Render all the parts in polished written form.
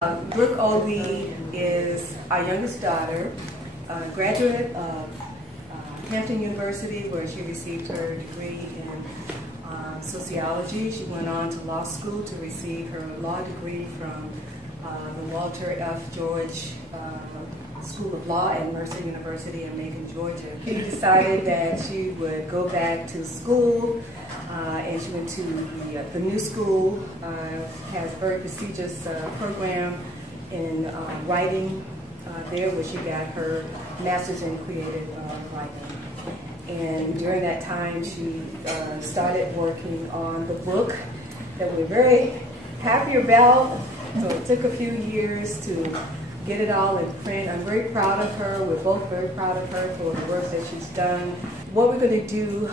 Brooke Obie is our youngest daughter, a graduate of Hampton University, where she received her degree in sociology. She went on to law school to receive her law degree from the Walter F. George School of Law at Mercer University in Macon, Georgia. She decided that she would go back to school, and she went to the new school, has a very prestigious program in writing there, where she got her master's in creative writing. And during that time, she started working on the book that we're very happy about. So it took a few years to get it all in print. I'm very proud of her. We're both very proud of her for the work that she's done. What we're going to do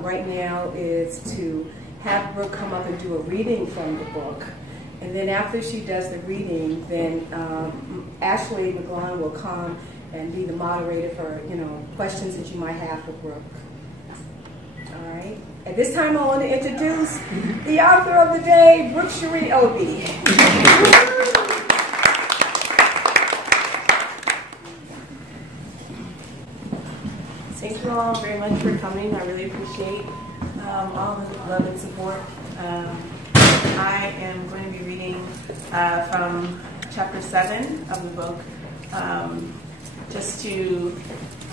right now is to have Brooke come up and do a reading from the book. And then after she does the reading, then Ashley McGlone will come and be the moderator for, questions that you might have for Brooke. All right. At this time, I want to introduce the author of the day, Brooke Obie. Thank you all very much for coming. I really appreciate all the love and support. I am going to be reading from chapter 7 of the book, just to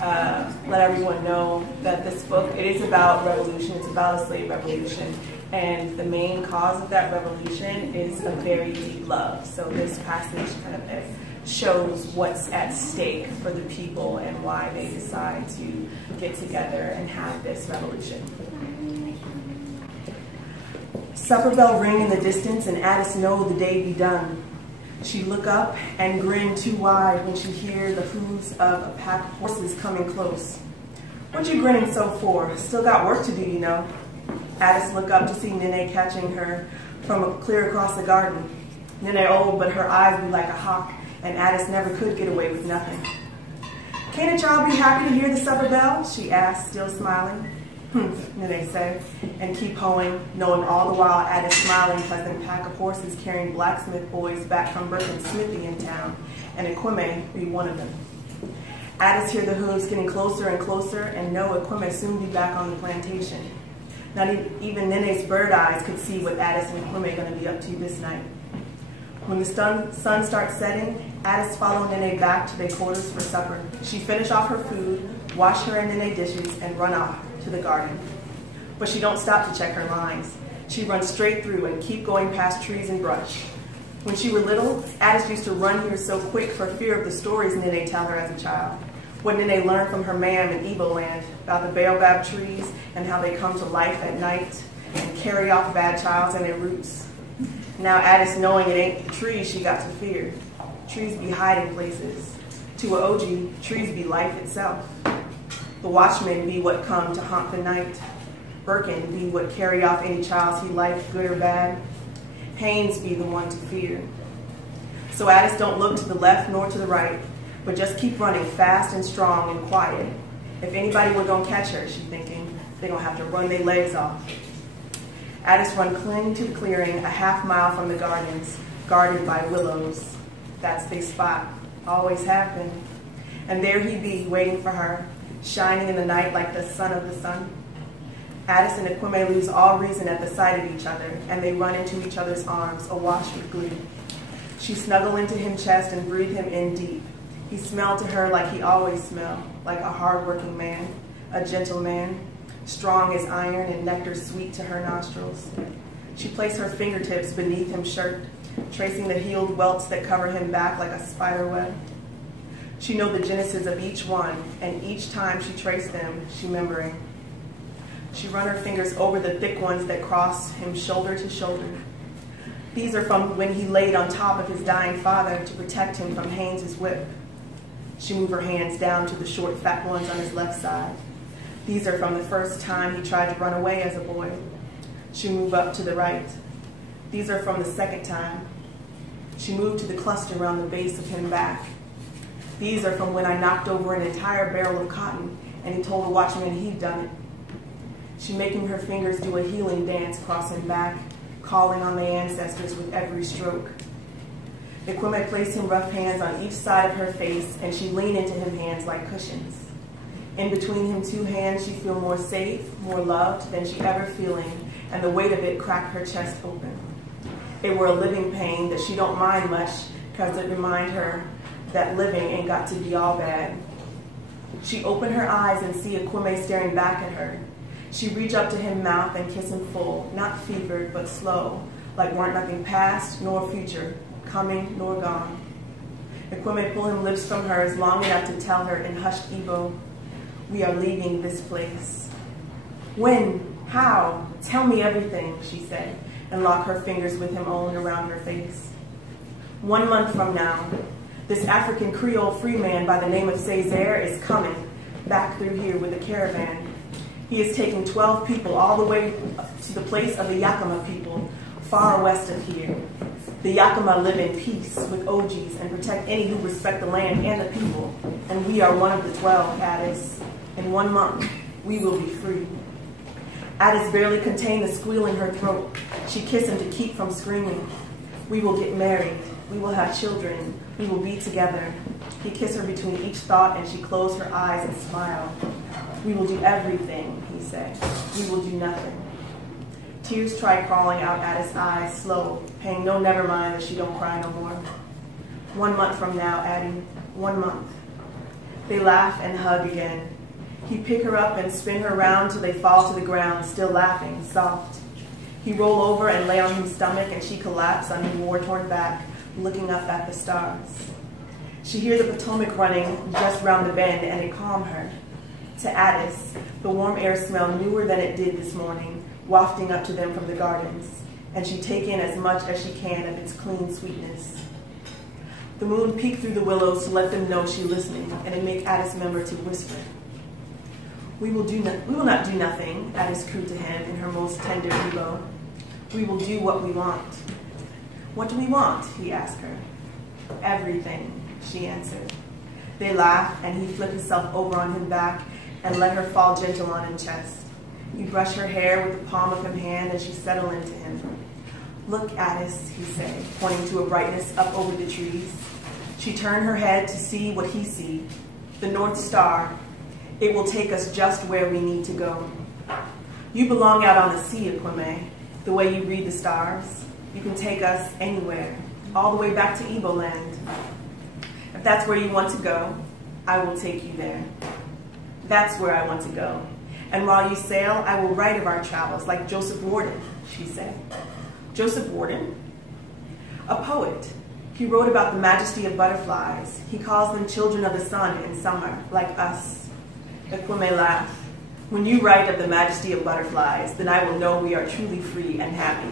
let everyone know that this book, it is about revolution. It's about a slave revolution. And the main cause of that revolution is a very deep love. So this passage kind of shows what's at stake for the people and why they decide to get together and have this revolution. Supper bell ring in the distance, and Addis know the day be done. She look up and grin too wide when she hear the hooves of a pack of horses coming close. What you grinning so for? Still got work to do, you know. Addis look up to see Nene catching her from clear across the garden. Nene old, but her eyes be like a hawk, and Addis never could get away with nothing. Can't a child be happy to hear the supper bell? She asked, still smiling. Humph, Nene said, and keep hoeing, knowing all the while Addis smiling pleasant pack of horses carrying blacksmith boys back from Burton's smithy in town, and Equime be one of them. Addis hear the hooves getting closer and closer, and know Equime soon be back on the plantation. Not even Nene's bird eyes could see what Addis and Equime going to be up to this night. When the sun starts setting, Addis followed Nene back to their quarters for supper. She finished off her food, washed her and Nene dishes, and run off to the garden. But she don't stop to check her lines. She runs straight through and keep going past trees and brush. When she were little, Addis used to run here so quick for fear of the stories Nene tell her as a child. What Nene learned from her mam in Igbo land about the baobab trees and how they come to life at night and carry off bad childs and their roots. Now Addis knowing it ain't the trees she got to fear. Trees be hiding places. To a Oji, trees be life itself. The watchmen be what come to haunt the night. Birkin be what carry off any child's he liked, good or bad. Haynes be the one to fear. So Addis don't look to the left nor to the right, but just keep running fast and strong and quiet. If anybody were gonna catch her, she thinking, they gonna have to run their legs off. Addis run clean to the clearing a half-mile from the gardens, guarded by willows. That's their spot, always have been. And there he be, waiting for her, shining in the night like the son of the sun. Addis and Equime lose all reason at the sight of each other, and they run into each other's arms, awash with glee. She snuggle into him chest and breathe him in deep. He smelled to her like he always smelled, like a hard-working man, a gentle man, strong as iron and nectar sweet to her nostrils. She placed her fingertips beneath his shirt, tracing the healed welts that cover him back like a spider web. She know the genesis of each one, and each time she traced them, she remembering. She run her fingers over the thick ones that cross him shoulder to shoulder. These are from when he laid on top of his dying father to protect him from Haynes's whip. She moved her hands down to the short, fat ones on his left side. These are from the first time he tried to run away as a boy. She moved up to the right. These are from the second time. She moved to the cluster around the base of him back. These are from when I knocked over an entire barrel of cotton and he told the watchman he'd done it. She making her fingers do a healing dance across him back, calling on the ancestors with every stroke. Ekweme placed him rough hands on each side of her face, and she leaned into him hands like cushions. In between him two hands, she feel more safe, more loved than she ever feeling, and the weight of it cracked her chest open. It were a living pain that she don't mind much, because it remind her that living ain't got to be all bad. She opened her eyes and see Ekweme staring back at her. She reach up to him mouth and kiss him full, not fevered, but slow, like weren't nothing past nor future, coming nor gone. Ekweme pulled him lips from hers long enough to tell her in hushed Igbo, "We are leaving this place." "When? How? Tell me everything," she said, and locked her fingers with him own around her face. "1 month from now, this African Creole free man by the name of Cesar is coming back through here with a caravan. He is taking 12 people all the way to the place of the Yakima people, far west of here. The Yakima live in peace with OGs and protect any who respect the land and the people, and we are one of the 12, Addis. In 1 month, we will be free." Addis barely contained the squeal in her throat. She kissed him to keep from screaming. "We will get married. We will have children. We will be together." He kissed her between each thought, and she closed her eyes and smiled. "We will do everything," he said. "We will do nothing." Tears tried crawling out Addis' eyes, slow, paying no never mind that she don't cry no more. 1 month from now, Addie, 1 month. They laugh and hug again. He pick her up and spin her round till they fall to the ground, still laughing, soft. He roll over and lay on his stomach, and she collapse on his war-torn back, looking up at the stars. She hear the Potomac running just round the bend, and it calm her. To Addis, the warm air smelled newer than it did this morning, wafting up to them from the gardens, and she take in as much as she can of its clean sweetness. The moon peeked through the willows to let them know she listening, and it make Addis remember to whisper. We will not do nothing," Addis cooed to him in her most tender Igbo. "We will do what we want." "What do we want?" he asked her. "Everything," she answered. They laughed, and he flipped himself over on his back and let her fall gentle on his chest. He brushed her hair with the palm of his hand, and she settled into him. "Look, Addis," he said, pointing to a brightness up over the trees. She turned her head to see what he see, the North Star. "It will take us just where we need to go. You belong out on the sea, Ekweme, the way you read the stars. You can take us anywhere, all the way back to Igbo land. If that's where you want to go, I will take you there. That's where I want to go. And while you sail, I will write of our travels, like Joseph Warden," she said. "Joseph Warden?" "A poet. He wrote about the majesty of butterflies. He calls them children of the sun in summer, like us." Ekweme laughed. "When you write of the majesty of butterflies, then I will know we are truly free and happy."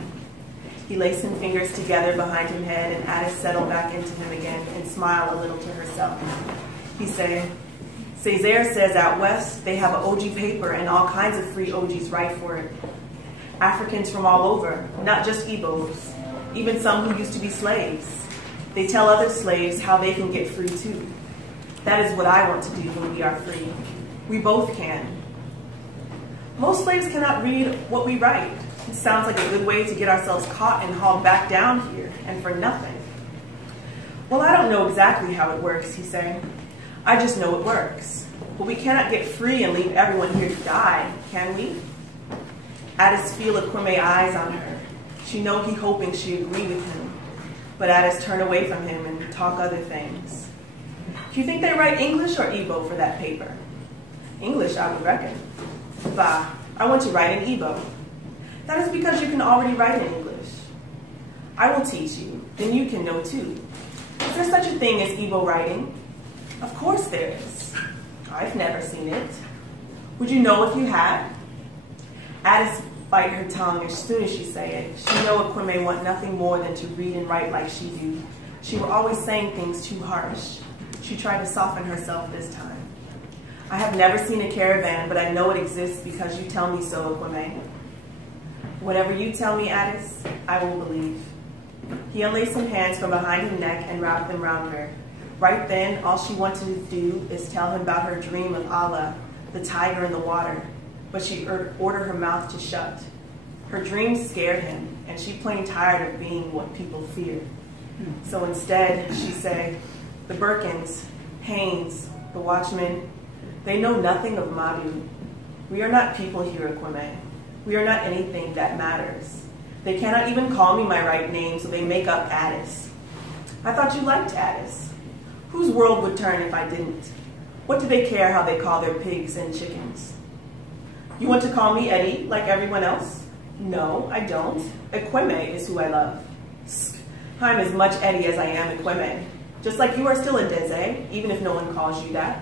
He laced his fingers together behind his head, and Addis settled back into him again and smiled a little to herself. He said, "Cesar says out west they have an OG paper and all kinds of free OGs write for it. Africans from all over, not just Igbos, even some who used to be slaves. They tell other slaves how they can get free too. That is what I want to do when we are free. We both can. Most slaves cannot read what we write. It sounds like a good way to get ourselves caught and hauled back down here, and for nothing." "Well, I don't know exactly how it works," he said. "I just know it works. But we cannot get free and leave everyone here to die, can we?" Addis feel Ekweme's eyes on her. She know he hoping she agree with him, but Addis turn away from him and talk other things. "Do you think they write English or Igbo for that paper?" "English, I would reckon." "Bah, I want to write in Igbo." "That is because you can already write in English." "I will teach you, then you can know too. Is there such a thing as Igbo writing?" "Of course there is." "I've never seen it." "Would you know if you had?" Addis bite her tongue as soon as she say it. She know Ekweme want nothing more than to read and write like she do. She were always saying things too harsh. She tried to soften herself this time. "I have never seen a caravan, but I know it exists because you tell me so, Ekweme." "Whatever you tell me, Addis, I will believe." He unlaced some hands from behind her neck and wrapped them round her. Right then, all she wanted to do is tell him about her dream of Allah, the tiger in the water, but she ordered her mouth to shut. Her dream scared him, and she plain tired of being what people fear. So instead, she said, the Birkins, Haynes, the Watchmen, they know nothing of Madu. We are not people here, Kwame. We are not anything that matters. They cannot even call me my right name, so they make up Addis. I thought you liked Addis. Whose world would turn if I didn't? What do they care how they call their pigs and chickens? You want to call me Eddie like everyone else? No, I don't. Ekweme is who I love. I'm as much Eddie as I am Ekweme. Just like you are still Adeze, even if no one calls you that.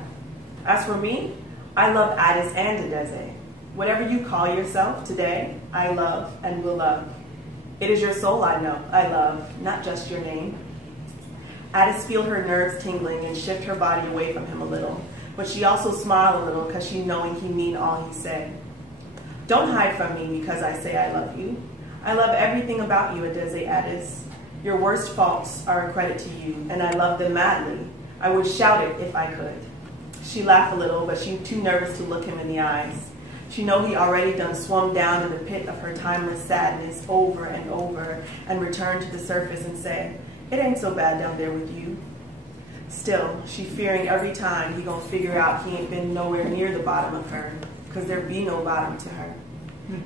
As for me, I love Addis and Adeze. Whatever you call yourself today, I love and will love. It is your soul I know, I love, not just your name. Addis feel her nerves tingling and shift her body away from him a little, but she also smiled a little because she knowing he mean all he said. Don't hide from me because I say I love you. I love everything about you, Adeze Addis. Your worst faults are a credit to you, and I love them madly. I would shout it if I could. She laughed a little, but she too nervous to look him in the eyes. She know he already done swum down in the pit of her timeless sadness over and over and returned to the surface and said, it ain't so bad down there with you. Still, she fearing every time he gonna figure out he ain't been nowhere near the bottom of her, because there be no bottom to her.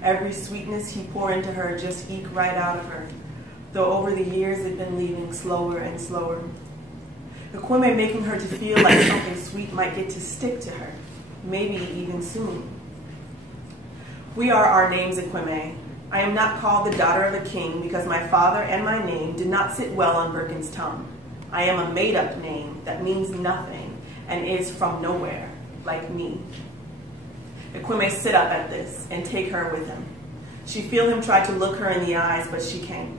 Every sweetness he pour into her just eke right out of her, though over the years it been leaving slower and slower. Ekweme making her to feel like something sweet might get to stick to her, maybe even soon. We are our names, Ekweme. I am not called the daughter of a king because my father and my name did not sit well on Birkin's tongue. I am a made-up name that means nothing and is from nowhere, like me. Ekweme sit up at this and take her with him. She feel him try to look her in the eyes, but she can't.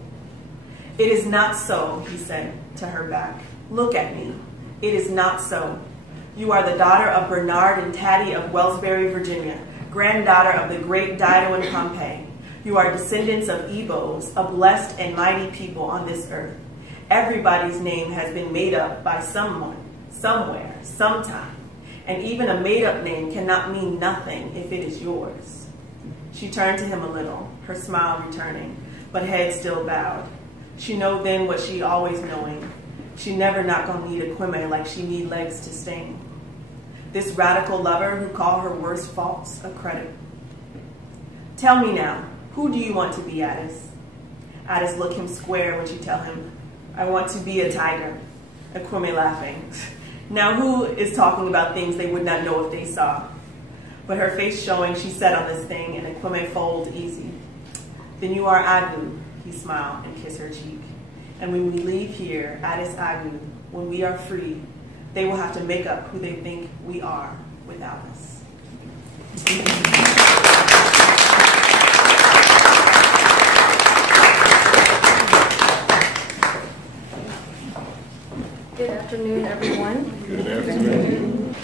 It is not so, he said to her back. Look at me. It is not so. You are the daughter of Bernard and Tatty of Wellsbury, Virginia, granddaughter of the great Dido and Pompey. You are descendants of Ebos, a blessed and mighty people on this earth. Everybody's name has been made up by someone, somewhere, sometime. And even a made-up name cannot mean nothing if it is yours. She turned to him a little, her smile returning, but head still bowed. She know then what she always knowing. She never not gonna need Ekweme like she need legs to sting. This radical lover who call her worst faults a credit. Tell me now, who do you want to be, Addis? Addis look him square when she tell him, I want to be a tiger. Ekweme laughing. Now who is talking about things they would not know if they saw? But her face showing she sat on this thing and Ekweme fold easy. Then you are Agu, he smiled and kissed her cheek. And when we leave here, Addis Agu, when we are free, they will have to make up who they think we are without us. Good afternoon, everyone. Good afternoon.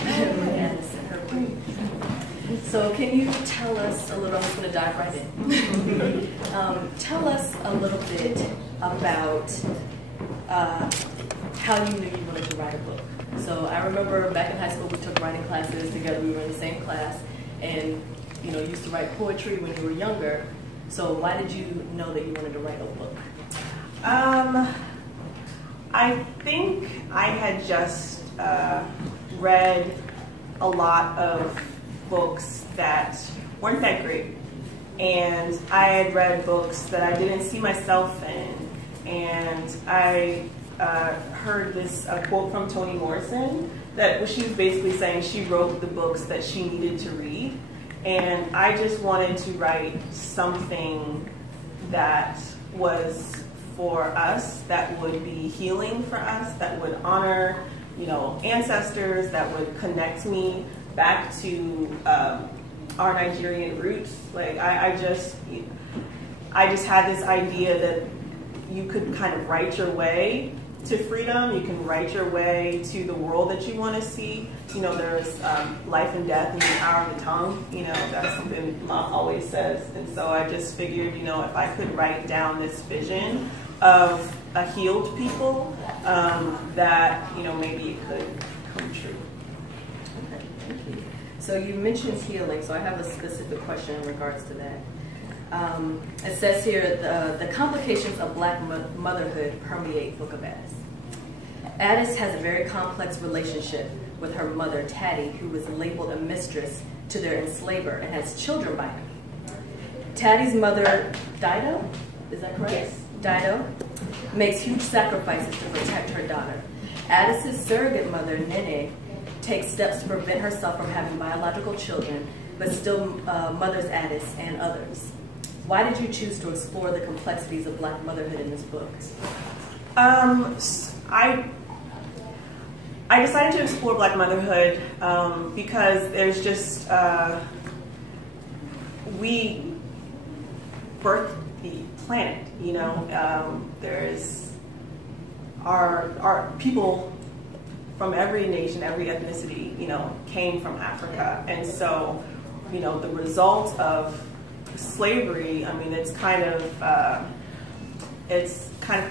So can you tell us a little, I'm just going to dive right in. Tell us a little bit about how you knew you wanted to write a book. So I remember back in high school we took writing classes together, we were in the same class, and you know, used to write poetry when you were younger. So why did you know that you wanted to write a book? I think I had just read a lot of books that weren't that great. And I had read books that I didn't see myself in. And I heard this quote from Toni Morrison that she was basically saying she wrote the books that she needed to read. And I just wanted to write something that was for us, that would be healing for us, that would honor, you know, ancestors, that would connect me back to our Nigerian roots. Like I just had this idea that you could kind of write your way to freedom. You can write your way to the world that you want to see. You know, there's life and death in the power of the tongue. You know, that's something Mom always says. And so I just figured, you know, if I could write down this vision of a healed people, that, you know, maybe it could come true. Okay, thank you. So you mentioned healing, so I have a specific question in regards to that. It says here, the complications of black motherhood permeate Book of Addis. Addis has a very complex relationship with her mother, Taddy, who was labeled a mistress to their enslaver and has children by her. Taddy's mother, Dido, is that correct? Yes. Dido makes huge sacrifices to protect her daughter. Addis's surrogate mother, Nene, takes steps to prevent herself from having biological children, but still mothers Addis and others. Why did you choose to explore the complexities of black motherhood in this book? I decided to explore black motherhood because there's just, we birthed the planet, you know. There's our people from every nation, every ethnicity, you know, came from Africa. And so, you know, the result of slavery, I mean, it's kind of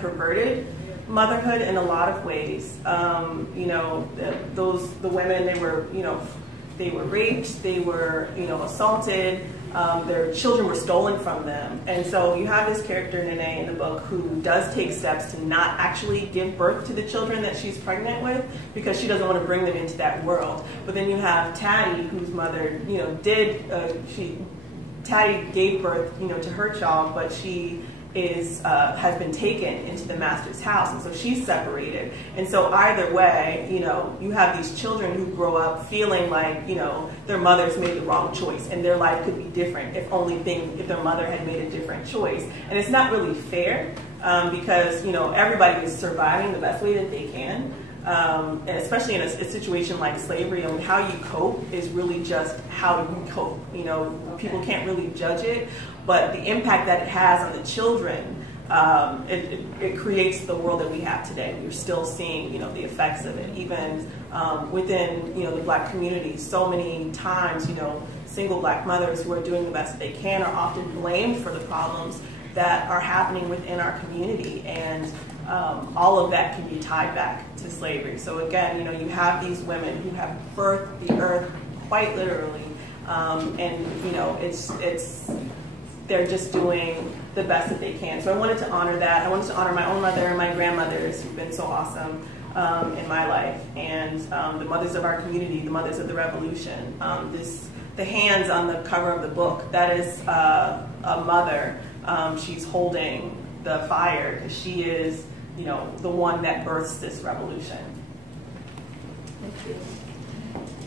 perverted motherhood in a lot of ways. You know, the women, they were, you know, they were raped, they were, you know, assaulted, their children were stolen from them. And so you have this character, Nene, in the book who does take steps to not actually give birth to the children that she's pregnant with because she doesn't want to bring them into that world. But then you have Taddy, whose mother, you know, Taddy gave birth, you know, to her child, but she has been taken into the master's house, and so she's separated. And so either way, you know, you have these children who grow up feeling like, you know, their mother's made the wrong choice and their life could be different if their mother had made a different choice. And it's not really fair because, you know, everybody is surviving the best way that they can. And especially in a situation like slavery, I mean, how you cope is really just how you cope. You know, people can't really judge it, but the impact that it has on the children, it creates the world that we have today. We're still seeing, you know, the effects of it, even within, you know, the black community. So many times, you know, single black mothers who are doing the best they can are often blamed for the problems that are happening within our community, and all of that can be tied back to slavery. So again, you know, you have these women who have birthed the earth quite literally, and you know, they're just doing the best that they can. So I wanted to honor that. I wanted to honor my own mother and my grandmothers who've been so awesome in my life, and the mothers of our community, the mothers of the revolution. The hands on the cover of the book, that is a mother. She's holding the fire because she is, you know, the one that births this revolution. Thank you.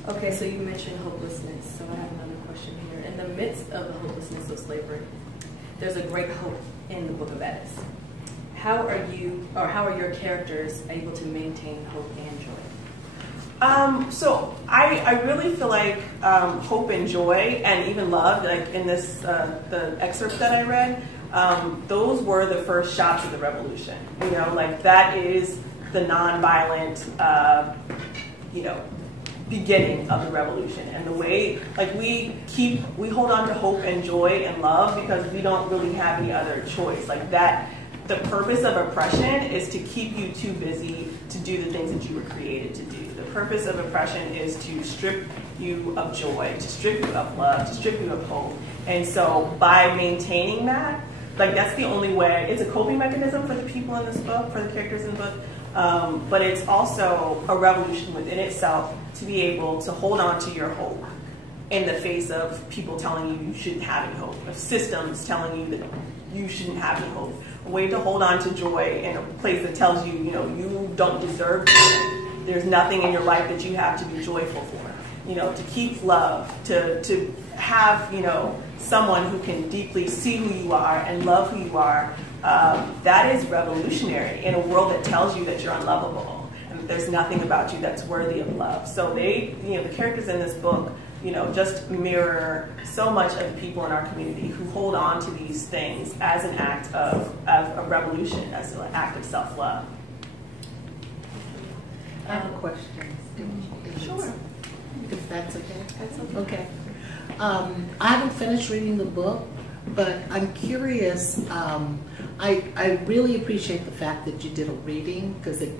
Okay, so you mentioned hopelessness, so I have another question here. In the midst of the hopelessness of slavery, there's a great hope in the Book of Addis. How are your characters able to maintain hope and joy? So I really feel like hope and joy and even love, like in this the excerpt that I read, those were the first shots of the revolution. You know, like that is the nonviolent, you know, beginning of the revolution. And the way, like we hold on to hope and joy and love because we don't really have any other choice. Like that, the purpose of oppression is to keep you too busy to do the things that you were created to do. The purpose of oppression is to strip you of joy, to strip you of love, to strip you of hope. And so by maintaining that, like that's the only way. It's a coping mechanism for the people in this book, for the characters in the book, but it's also a revolution within itself to be able to hold on to your hope in the face of people telling you you shouldn't have any hope, of systems telling you that you shouldn't have any hope. A way to hold on to joy in a place that tells you, you know, you don't deserve joy. There's nothing in your life that you have to be joyful for. You know, to keep love, to have, you know, someone who can deeply see who you are and love who you are. That is revolutionary in a world that tells you that you're unlovable and that there's nothing about you that's worthy of love. So they, you know, the characters in this book, you know, just mirror so much of people in our community who hold on to these things as an act of a revolution, as an act of self-love. I have a question. Sure. If that's okay. That's okay. Okay. I haven't finished reading the book, but I'm curious. I really appreciate the fact that you did a reading because it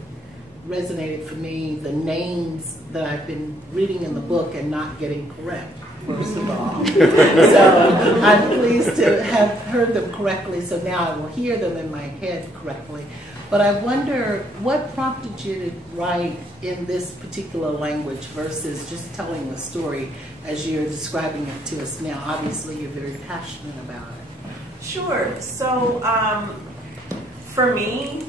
resonated for me, the names that I've been reading in the book and not getting correct. first of all. So I'm pleased to have heard them correctly, so now I will hear them in my head correctly. But I wonder, what prompted you to write in this particular language versus just telling the story as you're describing it to us now? Obviously, you're very passionate about it. Sure. So for me,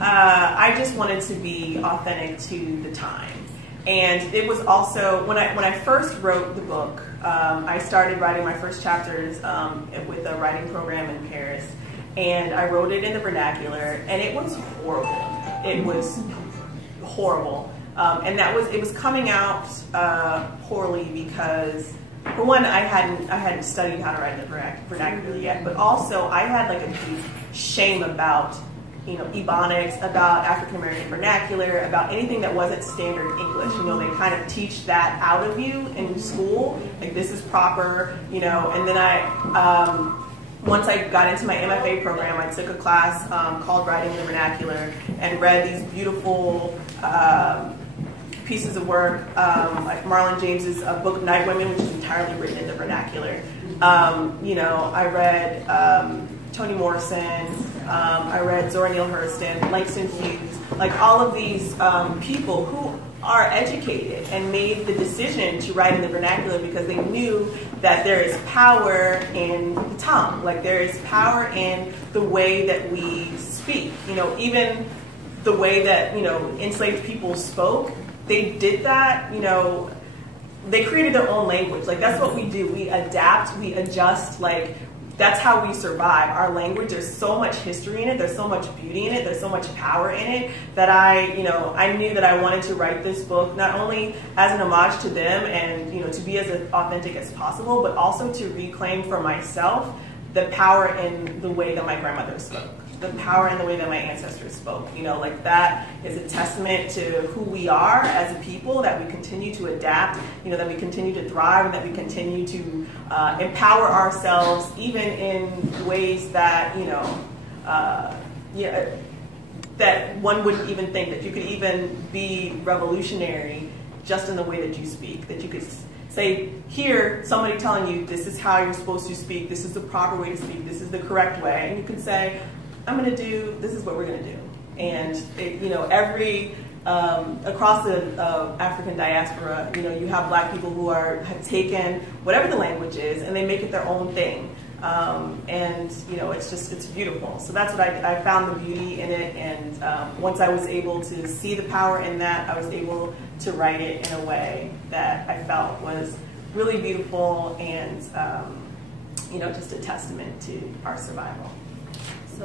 I just wanted to be authentic to the time. And it was also, when I first wrote the book, I started writing my first chapters with a writing program in Paris. And I wrote it in the vernacular, and it was horrible. It was horrible. And it was coming out poorly because, for one, I hadn't studied how to write in the vernacular yet, but also I had like a deep shame about, Ebonics, about African American vernacular, about anything that wasn't standard English. They kind of teach that out of you in school, like this is proper, and then once I got into my MFA program, I took a class called Writing in the Vernacular and read these beautiful pieces of work, like Marlon James's book Night Women, which is entirely written in the vernacular. I read Toni Morrison, I read Zora Neale Hurston, Langston Hughes, like all of these people who are educated and made the decision to write in the vernacular because they knew that there is power in the tongue, like there is power in the way that we speak. Even the way that, enslaved people spoke, they did that, they created their own language. Like that's what we do. We adapt, we adjust, like that's how we survive. Our language, there's so much history in it, there's so much beauty in it, there's so much power in it that I knew that I wanted to write this book not only as an homage to them and to be as authentic as possible, but also to reclaim for myself the power in the way that my grandmother spoke, the power in the way that my ancestors spoke. Like that is a testament to who we are as a people, that we continue to adapt, that we continue to thrive, and that we continue to empower ourselves even in ways that, that one wouldn't even think that you could even be revolutionary just in the way that you speak, that you could say, hear somebody telling you this is how you're supposed to speak, this is the proper way to speak, this is the correct way, and you can say, this is what we're going to do. And, across the African diaspora, you have black people who have taken whatever the language is and they make it their own thing. It's beautiful. So that's what I found the beauty in it. And once I was able to see the power in that, I was able to write it in a way that I felt was really beautiful and, just a testament to our survival. So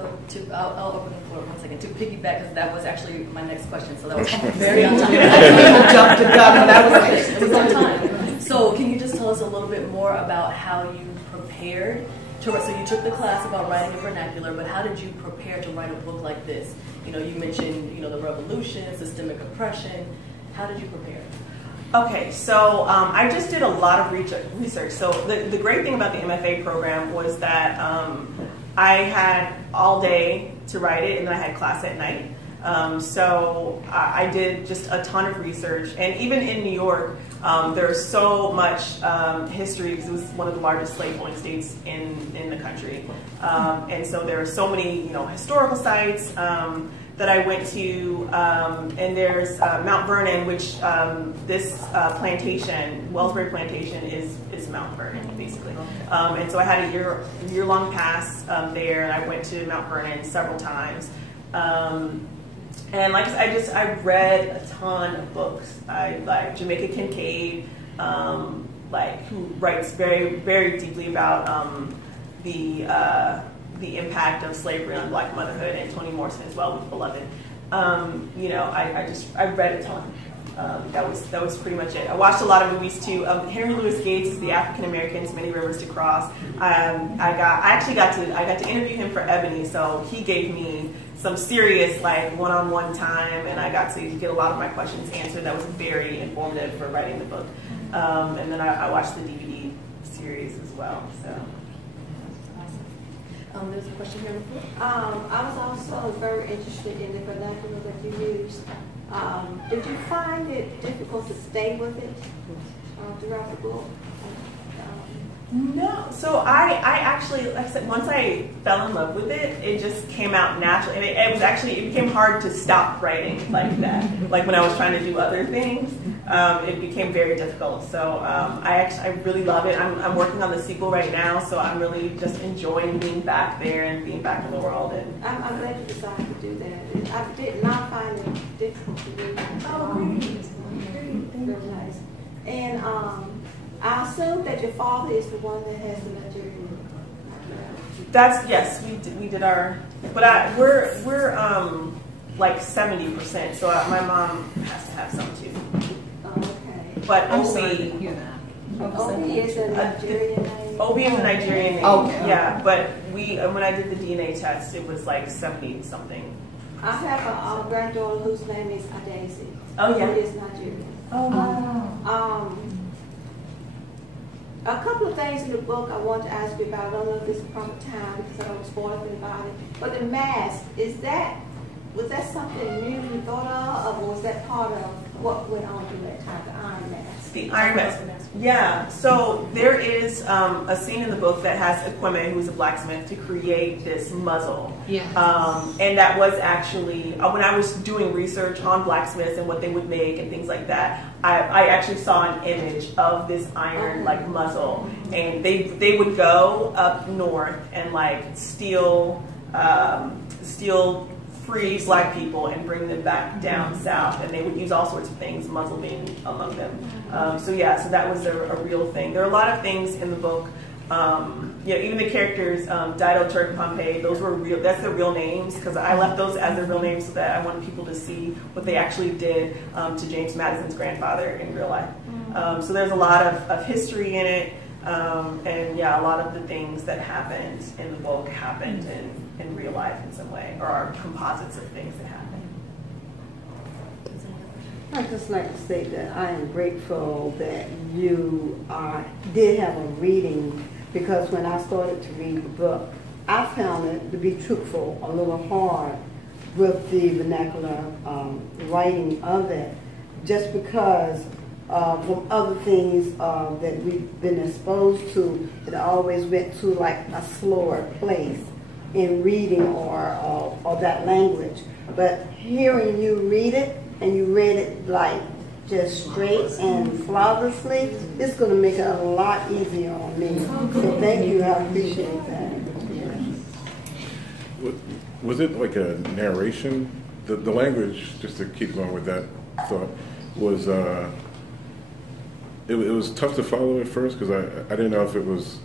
I'll open the floor 1 second to piggyback, because that was actually my next question. So that was very on time. Jumped the gun. It was on time. So can you just tell us a little bit more about how you prepared to write? So you took the class about writing in vernacular, but how did you prepare to write a book like this? You mentioned the revolution, systemic oppression. How did you prepare? Okay, so I just did a lot of research. So the great thing about the MFA program was that I had all day to write it, and then I had class at night. So I did just a ton of research. And even in New York, there's so much history, because it was one of the largest slave-owning states in the country. And so there are so many historical sites that I went to, and there's Mount Vernon, which this plantation, Wellsbury Plantation, is Mount Vernon, basically. And so I had a year-long pass there, and I went to Mount Vernon several times. And like I read a ton of books. I like Jamaica Kincaid, who writes very, very deeply about the impact of slavery on Black motherhood, and Toni Morrison as well with Beloved. I read a ton. That was pretty much it. I watched a lot of movies too. Henry Louis Gates' The African Americans, Many Rivers to Cross. I got to interview him for Ebony, so he gave me some serious one-on-one time, and I got to get a lot of my questions answered. That was very informative for writing the book. And then I watched the DVD series as well. So. There's a question here before. I was also very interested in the vernacular that you used. Did you find it difficult to stay with it throughout the book? No, so I actually, like I said, once I fell in love with it, it just came out naturally, and it became hard to stop writing like that. Like when I was trying to do other things, it became very difficult. So I really love it. I'm working on the sequel right now, so I'm really just enjoying being back there and being back in the world. And I'm glad you decided to do that. I did not find it difficult to do that. Oh, great. Very nice. And I assume that your father is the one that has the Nigerian. Yes, we did our, but we're like 70%. So my mom has to have some too. Okay. But I'm sorry to hear that. Obie is a Nigerian name. Obie is a Nigerian name. Okay. Yeah, but when I did the DNA test, it was like 70 something. I have a granddaughter whose name is Addis. Oh, yeah. Who is Nigerian. Oh wow. A couple of things in the book I want to ask you about. I don't know if it's the proper time because I don't spoil anything about it. But the mask, was that something new you thought of, or was that part of what went on during that time, the Iron Mask? The Iron Mask. Yeah, so there is a scene in the book that has Ekweme, who's a blacksmith, to create this muzzle. Yeah. And that was actually, when I was doing research on blacksmiths and what they would make and things like that, I actually saw an image of this iron like muzzle. And they would go up north and like steal free black people and bring them back down south, and they would use all sorts of things, muzzle being among them. So that was a real thing. There are a lot of things in the book. Even the characters, Dido, Turk, and Pompey, those were real. That's their real names because I left those as their real names so that I wanted people to see what they actually did to James Madison's grandfather in real life. So there's a lot of history in it, and yeah, a lot of the things that happened in the book happened in real life in some way, or are composites of things that happened. I'd just like to say that I am grateful that you did have a reading, because when I started to read the book, I found it to be truthful, a little hard with the vernacular writing of it, just because from other things that we've been exposed to, it always went to like a slower place in reading or that language. But hearing you read it, and you read it like just straight and flawlessly, it's going to make it a lot easier on me. So thank you, I appreciate that. Was it like a narration? The language, just to keep going with that thought, was it was tough to follow at first because I didn't know if it was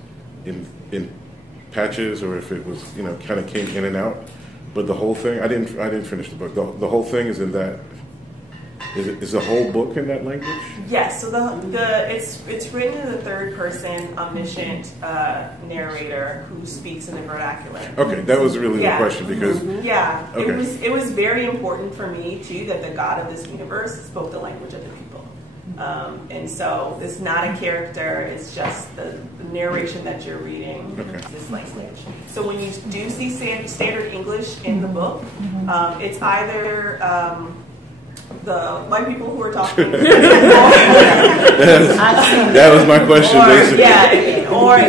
in patches or if it was kind of came in and out. But the whole thing, I didn't finish the book. The whole thing is in that. Is the whole book in that language? Yes. So it's written in the third person, omniscient narrator who speaks in the vernacular. Okay, that was really the question because okay. It was very important for me too that the God of this universe spoke the language of the people, and so it's not a character; it's just the narration that you're reading. Okay. This language. So when you do see standard English in the book, it's either the white people who are talking. that was my question, basically. Yeah, or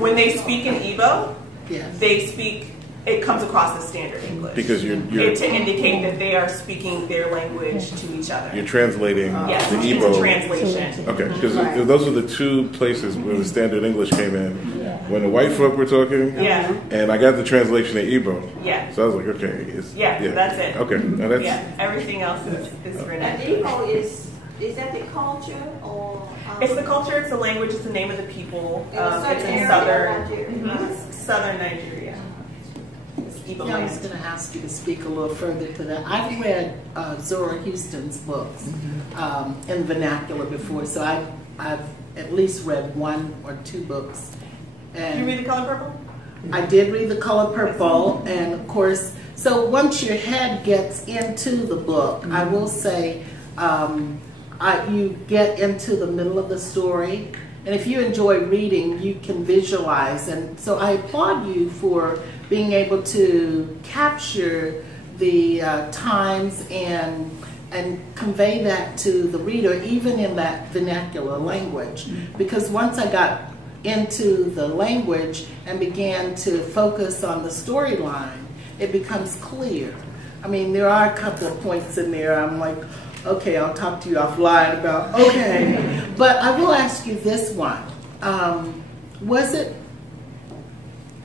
when they speak in Igbo, yes. they speak. It comes across as standard English Because you're to indicate that they are speaking their language to each other. You're translating yes, the it's Igbo. a translation. Okay, because those are the two places where the standard English came in. When the white folk were talking, and I got the translation in Igbo. Yeah. So I was like, okay, that's it. Okay, now that's everything else is written. And Igbo is that the culture or? It's the culture. It's the language. It's the name of the people. It's in southern Nigeria. I was going to ask you to speak a little further to that. I've read Zora Houston's books in vernacular before, so I've at least read one or two books. And did you read The Color Purple? I did read The Color Purple, and of course, so once your head gets into the book, I will say you get into the middle of the story, and if you enjoy reading, you can visualize. And so I applaud you for being able to capture the times and convey that to the reader, even in that vernacular language. Because once I got into the language and began to focus on the storyline, it becomes clear. I mean, there are a couple of points in there I'm like, okay, I'll talk to you offline about, okay. But I will ask you this one. Was it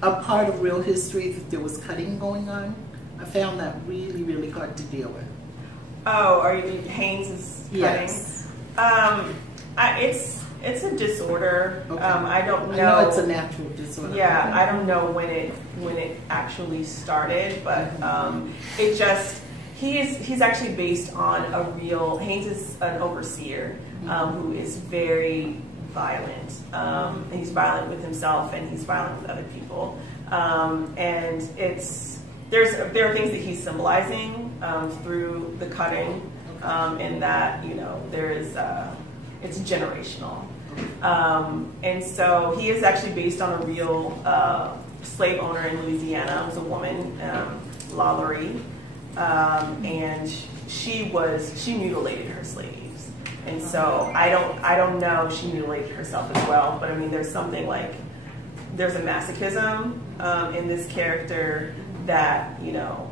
a part of real history that there was cutting going on? I found that really, really hard to deal with. Oh, are you Haynes' cutting? Yes. It's a disorder. Okay. I don't know. I know it's a natural disorder. Yeah, I don't know when it actually started, but he's actually based on a real. Haynes is an overseer who is very violent. He's violent with himself and he's violent with other people. And there are things that he's symbolizing through the cutting, in that there is it's generational. And so he is actually based on a real slave owner in Louisiana. It was a woman, Lalaurie, and she mutilated her slaves. And so I don't know if she mutilated herself as well, but I mean there's something like there's a masochism in this character that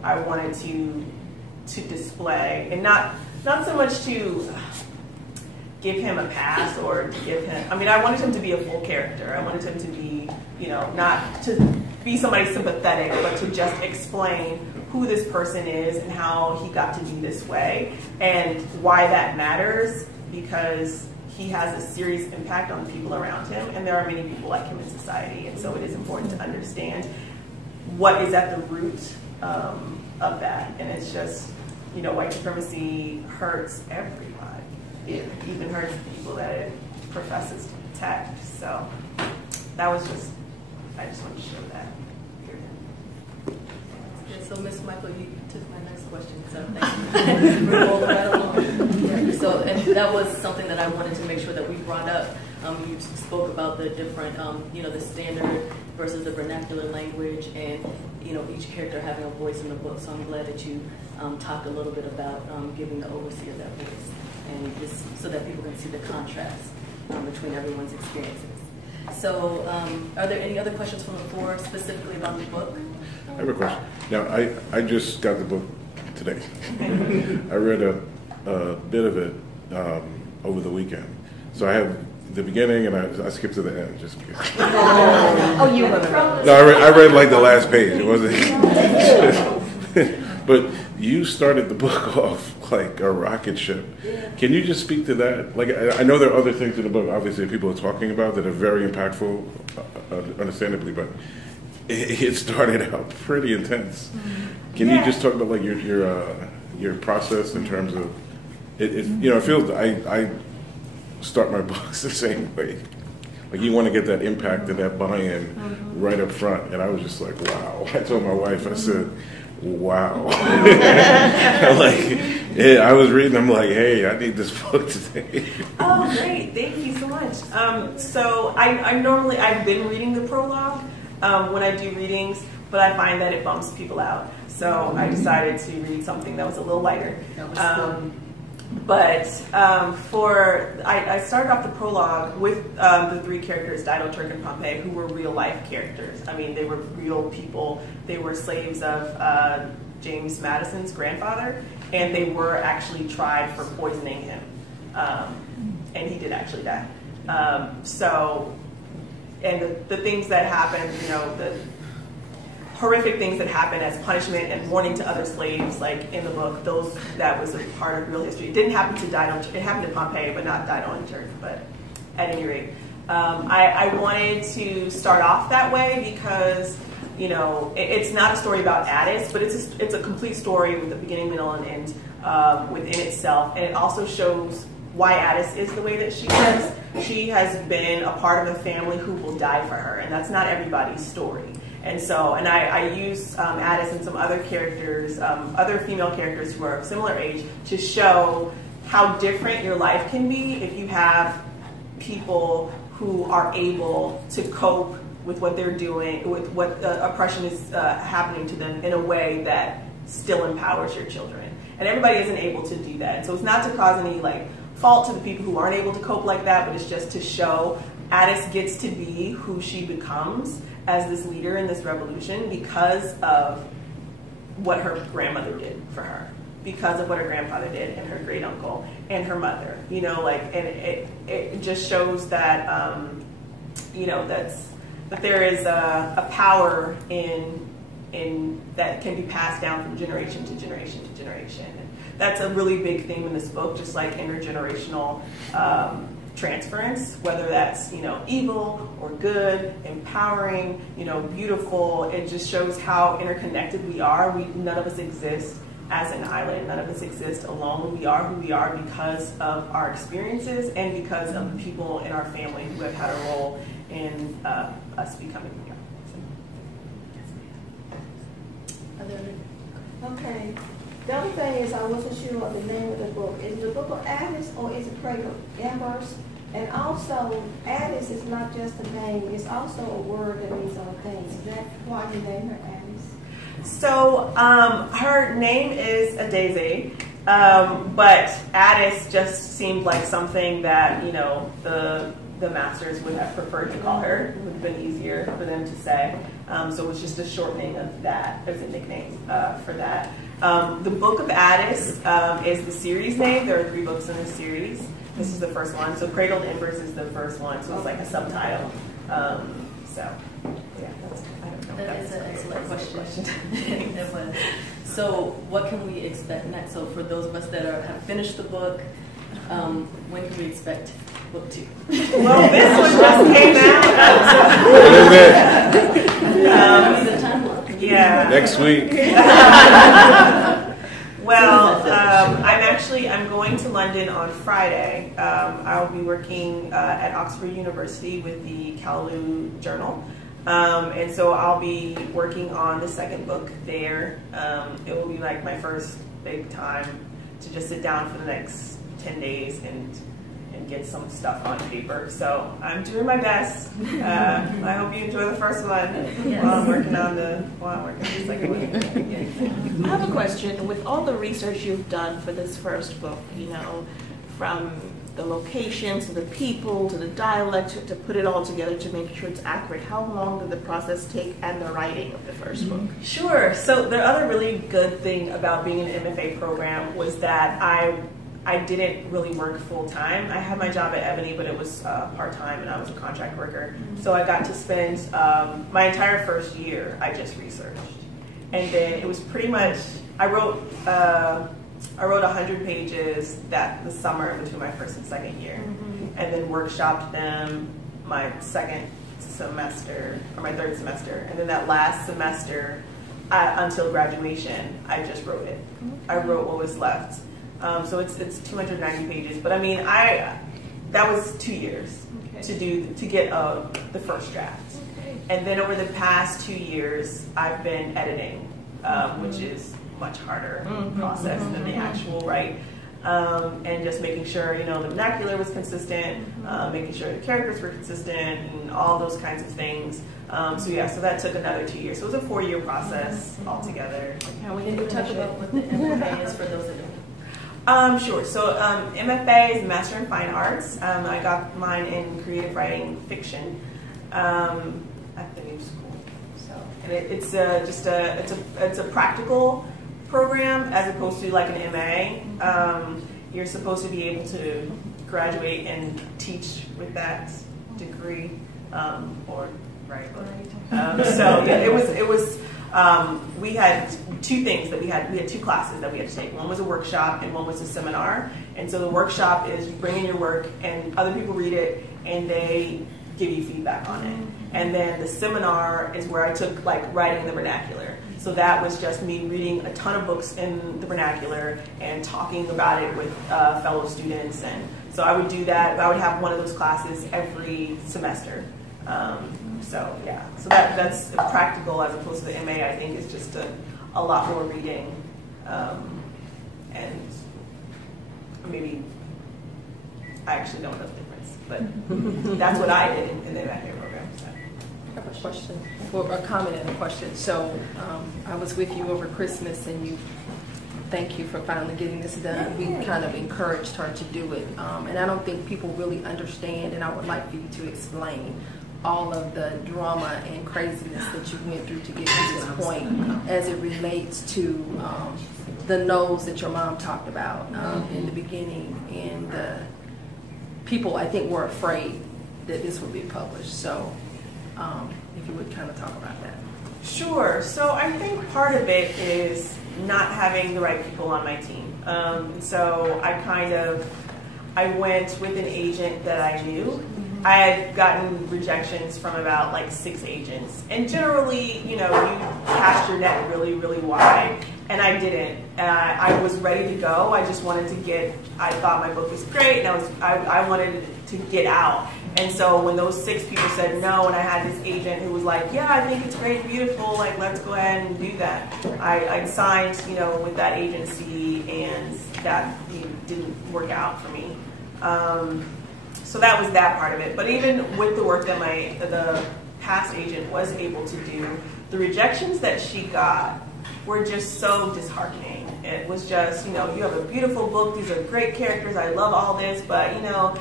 I wanted to display, and not so much to give him a pass or to give him, I mean, I wanted him to be a full character. I wanted him to be, not to be somebody sympathetic, but to just explain who this person is and how he got to be this way and why that matters, because he has a serious impact on the people around him, and there are many people like him in society, and so it is important to understand what is at the root of that. And it's just, white supremacy hurts everybody. It even hurts the people that it professes to protect. So that was I just wanted to show that. Yeah, so Ms. Michael, you took my next question, so thank you. We're rolling right along. Yeah, so, and that was something that I wanted to make sure that we brought up. You spoke about the different, the standard versus the vernacular language, and each character having a voice in the book. So I'm glad that you talked a little bit about giving the overseer that voice, and just so that people can see the contrast between everyone's experiences. So, are there any other questions from the floor specifically about the book? I have a question. Now, I just got the book today. I read a bit of it over the weekend. So I have the beginning and I skipped to the end just because. Oh, you were the No, I read like the last page. It wasn't. But you started the book off like a rocket ship. Can you just speak to that? Like, I know there are other things in the book, obviously, that people are talking about that are very impactful, understandably, but it started out pretty intense. Can you just talk about like your process in terms of it? It feels I start my books the same way. Like you want to get that impact and that buy-in right up front, and I was just like, wow. I told my wife, I said, wow. I was reading, I'm like, hey, I need this book today. Oh, great. Thank you so much. So I've been reading the prologue when I do readings, but I find that it bumps people out. So I decided to read something that was a little lighter. I started off the prologue with the three characters, Dido, Turk, and Pompey, who were real life characters. I mean, they were real people. They were slaves of James Madison's grandfather, and they were actually tried for poisoning him. And he did actually die. The things that happened, the horrific things that happen as punishment and warning to other slaves, like in the book, that was a part of real history. It didn't happen to Dido. It happened to Pompey, but not Dido and Turk. But at any rate, I wanted to start off that way because it's not a story about Addis, but it's a complete story with a beginning, middle, and end within itself, and it also shows why Addis is the way that she is. She has been a part of a family who will die for her, and that's not everybody's story. And so, I use Addis and some other characters, other female characters who are of similar age, to show how different your life can be if you have people who are able to cope with what they're doing, with what oppression is happening to them in a way that still empowers your children. And everybody isn't able to do that. And so it's not to cause any fault to the people who aren't able to cope like that, but it's just to show Addis gets to be who she becomes as this leader in this revolution because of what her grandmother did for her, because of what her grandfather did and her great uncle and her mother, you know, like, and it just shows that, you know, that there is a power in that can be passed down from generation to generation to generation. And that's a really big theme in this book, just like intergenerational transference, whether that's, you know, evil or good, empowering, you know, beautiful. It just shows how interconnected we are. None of us exist as an island. None of us exist alone. We are who we are because of our experiences and because of the people in our family who have had a role in us becoming who we are. Okay. The other thing is I wasn't sure of the name of the book. Is it the book of Addis or is it Cradle Embers? And also, Addis is not just a name, it's also a word that means other things. Is that why you named her Addis? So her name is Daisy, but Addis just seemed like something that, you know, the masters would have preferred to call her. It would have been easier for them to say. So it was just a shortening of that as a nickname for that. The Book of Addis is the series name. There are 3 books in the series. This is the first one. So Cradled Embers is the first one. So it's like a subtitle. So yeah, that's, I don't know. That is an excellent question. It was. So what can we expect next? So for those of us that have finished the book, when can we expect book 2? Well, this one just came out. Yeah. Next week. Well, I'm going to London on Friday. I'll be working at Oxford University with the Callu Journal. And so I'll be working on the second book there. It will be like my first big time to just sit down for the next 10 days and get some stuff on paper. So I'm doing my best. I hope you enjoy the first one. Yes. While I'm working on the second one. I have a question. With all the research you've done for this first book, you know, from the location to the people to the dialect to put it all together to make sure it's accurate, how long did the process take and the writing of the first book? Sure. So the other really good thing about being in an MFA program was that I didn't really work full-time. I had my job at Ebony, but it was part-time, and I was a contract worker. So I got to spend my entire first year, I just researched. And then it was pretty much, I wrote 100 pages the summer between my first and second year. And then workshopped them my second semester, or my third semester. And then that last semester, until graduation, I just wrote it. I wrote what was left. So it's 290 pages, but I mean, that was 2 years to get the first draft, and then over the past 2 years, I've been editing, which is much harder process than the actual write, and just making sure, you know, the vernacular was consistent, making sure the characters were consistent, and all those kinds of things. So yeah, so that took another 2 years. So it was a 4-year process altogether. Can you talk about what the MFA is for those that don't know? Sure. So MFA is Master in Fine Arts. I got mine in creative writing fiction at the new school. So, and it's a practical program as opposed to like an MA. You're supposed to be able to graduate and teach with that degree, or right. So yeah, it was. We had 2 things that we had 2 classes that we had to take. One was a workshop and one was a seminar. And so the workshop is you bring in your work and other people read it and they give you feedback on it. And then the seminar is where I took like writing the vernacular. So that was just me reading a ton of books in the vernacular and talking about it with fellow students. And so I would do that. I would have one of those classes every semester. So yeah, so that's practical as opposed to the MA. I think is just a lot more reading, and maybe I actually don't know the difference, but that's what I did in the MFA program. So. I have a question, or a comment and a question. So I was with you over Christmas, and you thank you for finally getting this done. We kind of encouraged her to do it. And I don't think people really understand, and I would like for you to explain all of the drama and craziness that you went through to get to this point as it relates to the no's that your mom talked about in the beginning. And people, I think, were afraid that this would be published. So if you would kind of talk about that. Sure. So I think part of it is not having the right people on my team. So I went with an agent that I knew. I had gotten rejections from about like 6 agents. And generally, you cast your net really, really wide. And I didn't. I was ready to go. I just wanted to I thought my book was great, and I wanted to get out. And so when those 6 people said no, and I had this agent who was like, yeah, I think it's great, beautiful, like, let's go ahead and do that. I signed, with that agency, and that didn't work out for me. So that was that part of it. But even with the work that the past agent was able to do, the rejections that she got were just so disheartening. It was just, you have a beautiful book, these are great characters, I love all this, but I don't know,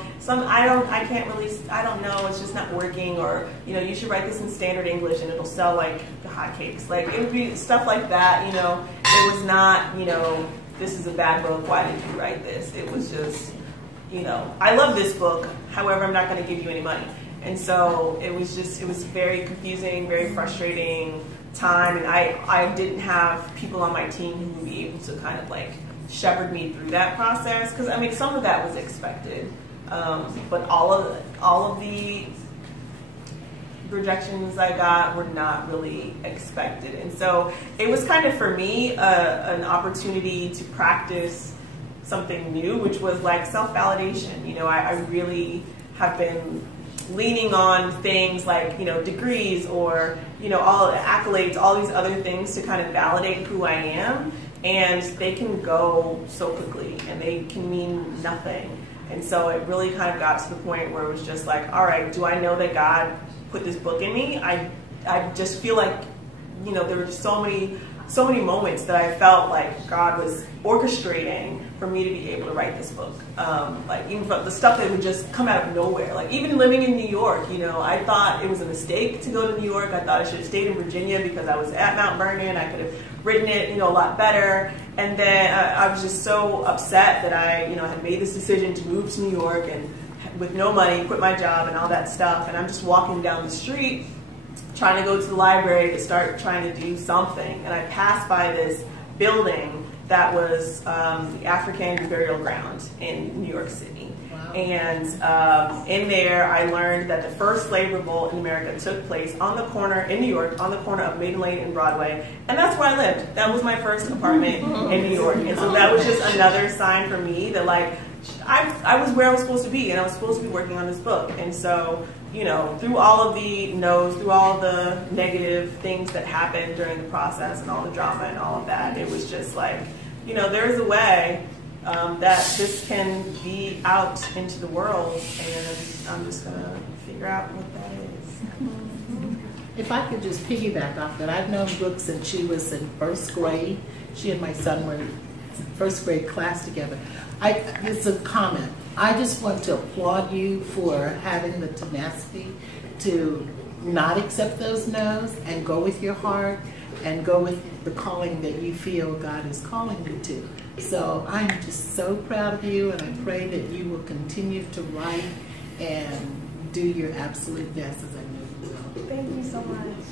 it's just not working, or, you should write this in standard English and it'll sell like the hotcakes. Like, it would be stuff like that, it was not, this is a bad book, why did you write this? It was just, I love this book, however, I'm not going to give you any money. And so it was very confusing, very frustrating time, and I didn't have people on my team who would be able to kind of like shepherd me through that process, because I mean some of that was expected, but all of the rejections I got were not really expected, and so it was kind of for me an opportunity to practice something new, which was like self-validation. I really have been leaning on things like, degrees or, all accolades, all these other things to kind of validate who I am. And they can go so quickly and they can mean nothing. And so it really kind of got to the point where it was just like, all right, do I know that God put this book in me? I just feel like, there were just so many moments that I felt like God was orchestrating for me to be able to write this book. Like even the stuff that would just come out of nowhere. Like even living in New York, I thought it was a mistake to go to New York. I thought I should have stayed in Virginia because I was at Mount Vernon. I could have written it, a lot better. And then I was just so upset that I, had made this decision to move to New York and with no money, quit my job and all that stuff. And I'm just walking down the street trying to go to the library to start trying to do something. And I passed by this building that was the African burial ground in New York City. Wow. And in there, I learned that the first slave revolt in America took place on the corner in New York, on the corner of Maiden Lane and Broadway. And that's where I lived. That was my first apartment in New York. And so that was just another sign for me that like, I was where I was supposed to be, and I was supposed to be working on this book. And so, through all of the no's, through all the negative things that happened during the process and all the drama and all of that, it was just like, there's a way that this can be out into the world, and I'm just going to figure out what that is. If I could just piggyback off that, I've known Brooke since she was in first grade. She and my son were in first grade class together. It's a comment. I just want to applaud you for having the tenacity to not accept those no's and go with your heart and go with the calling that you feel God is calling you to. So I'm just so proud of you, and I pray that you will continue to write and do your absolute best, as I know you will. Thank you so much.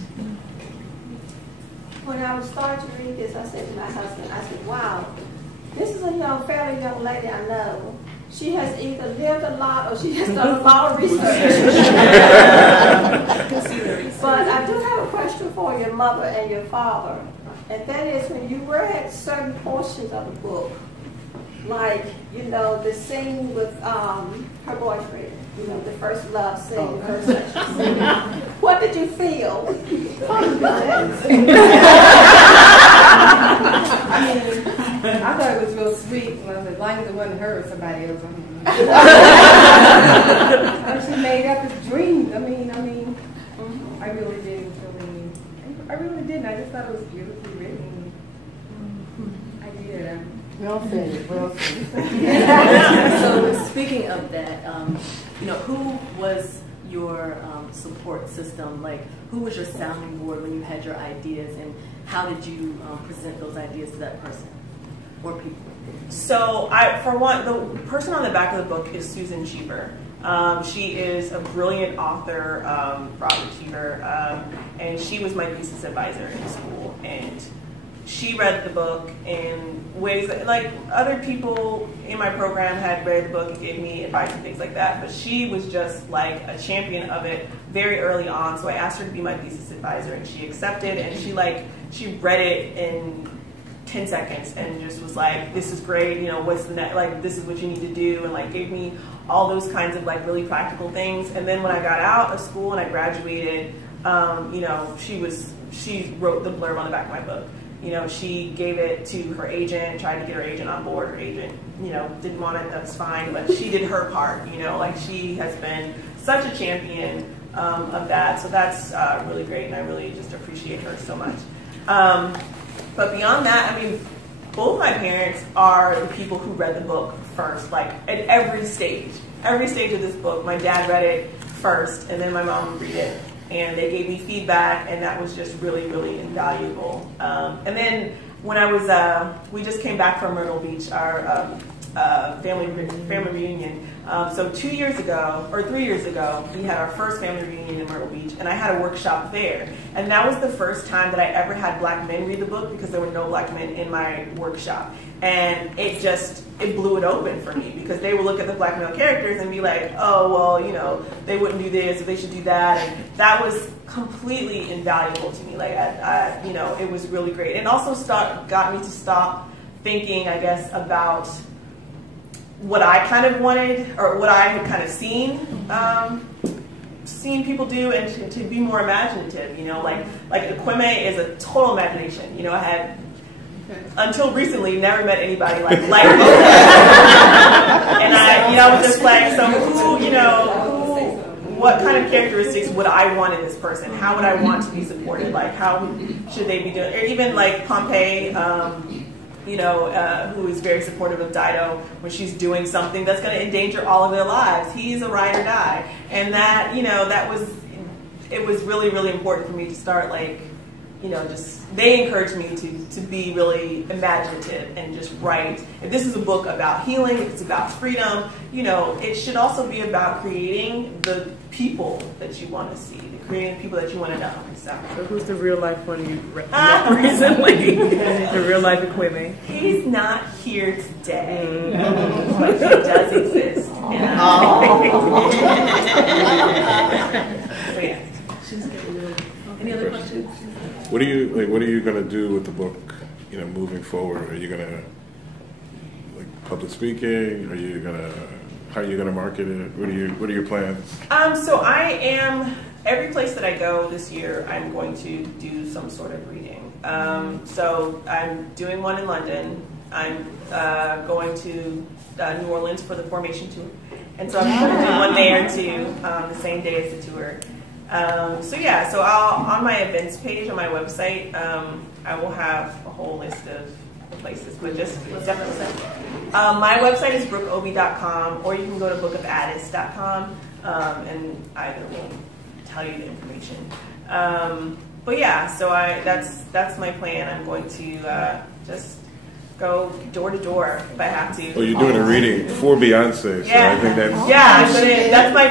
When I was starting to read this, I said to my husband, I said, wow, this is a fairly young lady I know. She has either lived a lot or she has done a lot of research. But I do have a question for your mother and your father. And that is, when you read certain portions of the book, like, the scene with her boyfriend, the first love scene, the first sexual scene. What did you feel? I thought it was real sweet. As long as it wasn't her or somebody else. She made up his dreams. I really did. I really didn't. I just thought it was beautifully written. I I did. Well said, well said. So speaking of that, who was your support system? Like, who was your sounding board when you had your ideas, and how did you present those ideas to that person or people? So, for one, the person on the back of the book is Susan Cheever. She is a brilliant author, Robert Cheever, and she was my thesis advisor in school. And she read the book in ways that, like, other people in my program had read the book and gave me advice and things like that, but she was just like a champion of it very early on. So I asked her to be my thesis advisor, and she accepted, and she read it in 10 seconds and just was like, this is great, what's the next, like, this is what you need to do, and like gave me all those kinds of like really practical things. And then when I got out of school and I graduated, she wrote the blurb on the back of my book. She gave it to her agent, tried to get her agent on board. Her agent, didn't want it, that's fine, but she did her part, like she has been such a champion of that. So that's really great, and I really just appreciate her so much. But beyond that, I mean, both my parents are the people who read the book first, like at every stage of this book. My dad read it first, and then my mom would read it. And they gave me feedback, and that was just really, really invaluable. And then when I was, we just came back from Myrtle Beach, our family reunion. So 2 years ago, or 3 years ago, we had our first family reunion in Myrtle Beach, and I had a workshop there. And that was the first time that I ever had black men read the book, because there were no black men in my workshop. And it blew it open for me, because they would look at the black male characters and be like, oh, well, they wouldn't do this, or they should do that. And that was completely invaluable to me. Like, it was really great. And also got me to stop thinking, I guess, about what I kind of wanted, or what I had kind of seen people do, and to be more imaginative. Like Equime is a total imagination. I had, until recently, never met anybody like me. And I was just like, so what kind of characteristics would I want in this person? How would I want to be supported? Like, how should they be doing? Or even like Pompey, who is very supportive of Dido when she's doing something that's going to endanger all of their lives. He's a ride or die. And that, it was really, really important for me to start, like, they encouraged me to be really imaginative and just write. If this is a book about healing, if it's about freedom, it should also be about creating the people that you want to see, creating the people that you want to know. So who's the real life one you met recently? The real life Equime? He's not here today, but he does exist. So yeah. Any other questions? What are you going to do with the book, moving forward? Are you going to, like, public speaking? How are you going to market it? What are your plans? So I am, every place that I go this year, I'm going to do some sort of reading. So I'm doing one in London. I'm going to New Orleans for the Formation Tour. And so I'm going to do one there too, the same day as the tour. So on my events page on my website, I will have a whole list of places, but just definitely send. My website is brookeobie.com, or you can go to bookofaddis.com, and either will tell you the information. But yeah, so that's my plan. I'm going to just go door to door if I have to. Well, you're doing a reading for Beyonce, so yeah. I think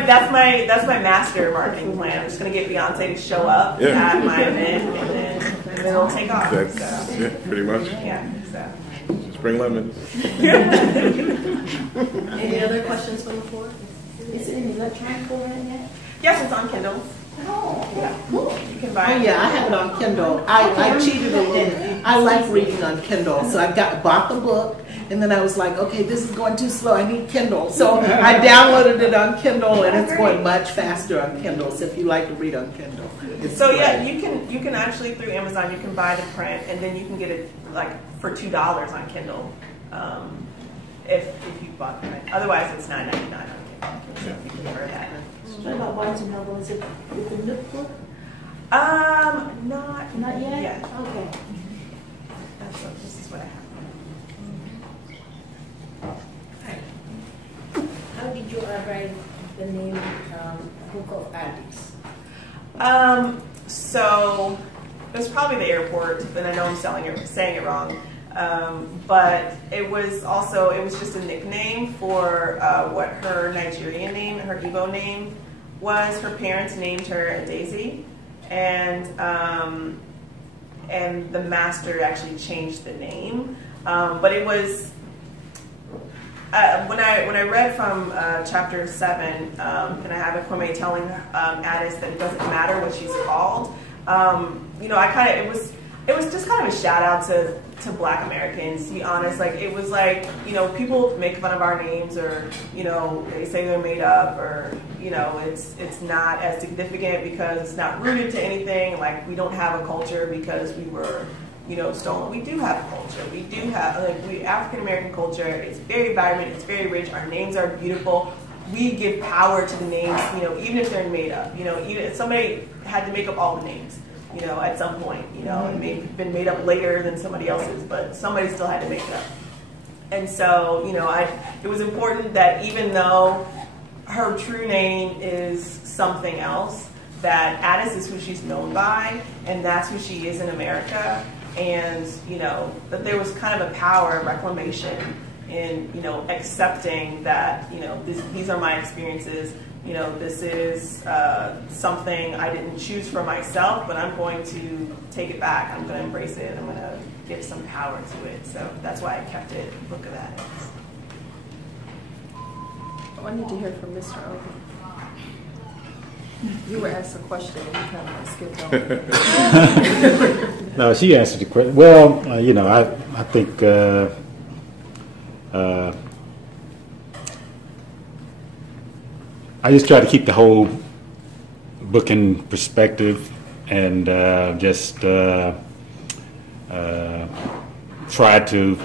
that's my master marketing plan. I'm just gonna get Beyonce to show up at my event, and then it'll take off. That's it, pretty much. Yeah. So. Spring lemons. Any other questions from the floor? Is it in electronic format yet? Yes, it's on Kindle. Oh, yeah. Cool. You can buy it. Oh yeah, I have it on Kindle. I cheated a little. I like reading on Kindle, so I bought the book, and then I was like, okay, this is going too slow. I need Kindle, so I downloaded it on Kindle, and it's going much faster on Kindle. So if you like to read on Kindle, so yeah, you can actually through Amazon you can buy the print, and then you can get it like for $2 on Kindle, if you bought the print. Otherwise, it's $9.99 on Kindle. So if you prefer that. What about Barnes and Noble? Is it with the Nook book? Not yet. Yeah. Okay. This is what I have. write the name Book of Addis? So it was probably the airport, and I know I'm saying it wrong. But it was just a nickname for what her Nigerian name, her Igbo name was. Her parents named her Daisy, and the master actually changed the name. But it was when I read from chapter 7, and I have Kwame telling Addis that it doesn't matter what she's called. It was just kind of a shout out to Black Americans, to be honest. Like, it was like, people make fun of our names, or, they say they're made up, or, it's not as significant because it's not rooted to anything. Like, we don't have a culture because we were, stolen. We do have a culture. We do have, African American culture. It's very vibrant. It's very rich. Our names are beautiful. We give power to the names, even if they're made up. Even if somebody had to make up all the names, at some point, it may have been made up later than somebody else's, but somebody still had to make it up. And so, it was important that even though her true name is something else, that Addis is who she's known by, and that's who she is in America, and, that there was kind of a power of reclamation in, accepting that, these are my experiences. This is something I didn't choose for myself, but I'm going to take it back. I'm going to embrace it. I'm going to give some power to it. So that's why I kept it Book of Addis. I need to hear from Mr. Obie. You were asked a question and you kind of skipped over. No, she answered the question. Well, I think I just try to keep the whole book in perspective, and just try to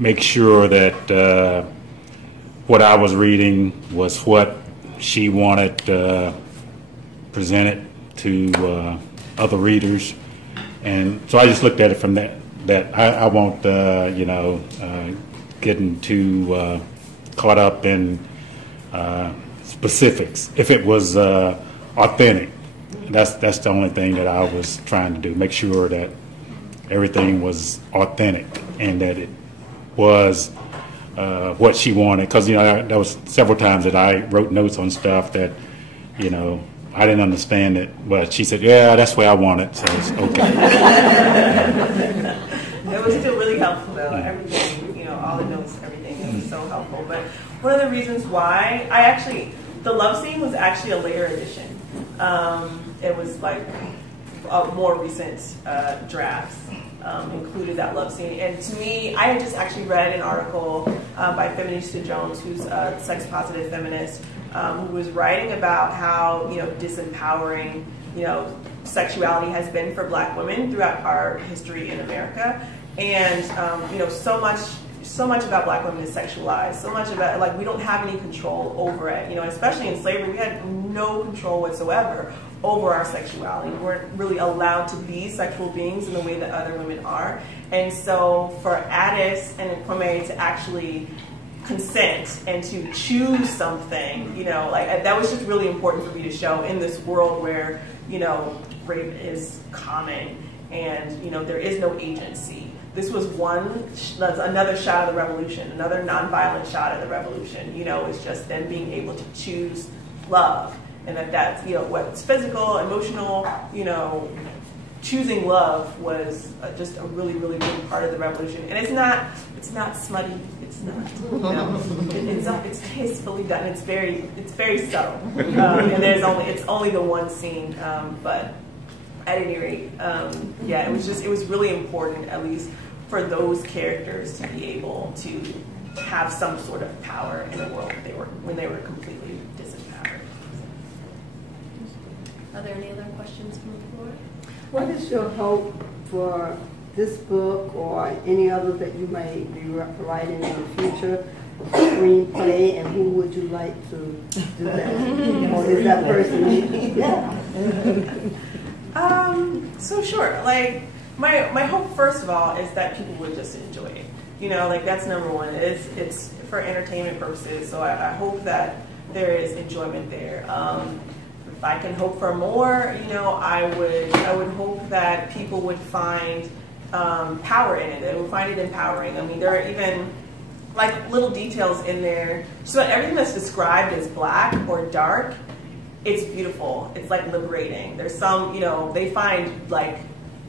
make sure that what I was reading was what she wanted presented to other readers. And so I just looked at it from that I won't getting too caught up in specifics. If it was authentic, that's the only thing that I was trying to do. Make sure that everything was authentic and that it was what she wanted. Because there was several times that I wrote notes on stuff that I didn't understand it, but she said, "Yeah, that's the way I want it." So it's okay. It was still really helpful, though. Everything, all the notes, everything. It was so helpful. But one of the reasons why the love scene was actually a later addition. It was like a more recent drafts included that love scene. And to me, I had just actually read an article by Feminista Jones, who's a sex-positive feminist, who was writing about how disempowering sexuality has been for Black women throughout our history in America, and so much about Black women is sexualized. So much about we don't have any control over it. Especially in slavery, we had no control whatsoever over our sexuality. We weren't really allowed to be sexual beings in the way that other women are. And so for Addis and Kwame to actually consent and to choose something, that was just really important for me to show in this world where, rape is common and, there is no agency. This was that's another shot of the revolution, another nonviolent shot of the revolution. It's just them being able to choose love, and that's what's physical, emotional. Choosing love was just a really, really big part of the revolution. And it's not smutty. It's not. It's tastefully done. It's very subtle. And it's only the one scene, but. At any rate, it was really important, at least for those characters, to be able to have some sort of power in the world when they were completely disempowered. Are there any other questions from the floor? What is your hope for this book or any other that you may be writing in the future? Screenplay, and who would you like to do that? Or is that person? Yeah. So sure, my hope first of all is that people would just enjoy it. You know, like that's number one. It's for entertainment purposes. So I hope that there is enjoyment there. If I can hope for more, you know, I would hope that people would find power in it. They would find it empowering. I mean, there are even like little details in there. Just about everything that's described as black or dark, it's beautiful. It's like liberating. There's some, you know, they find like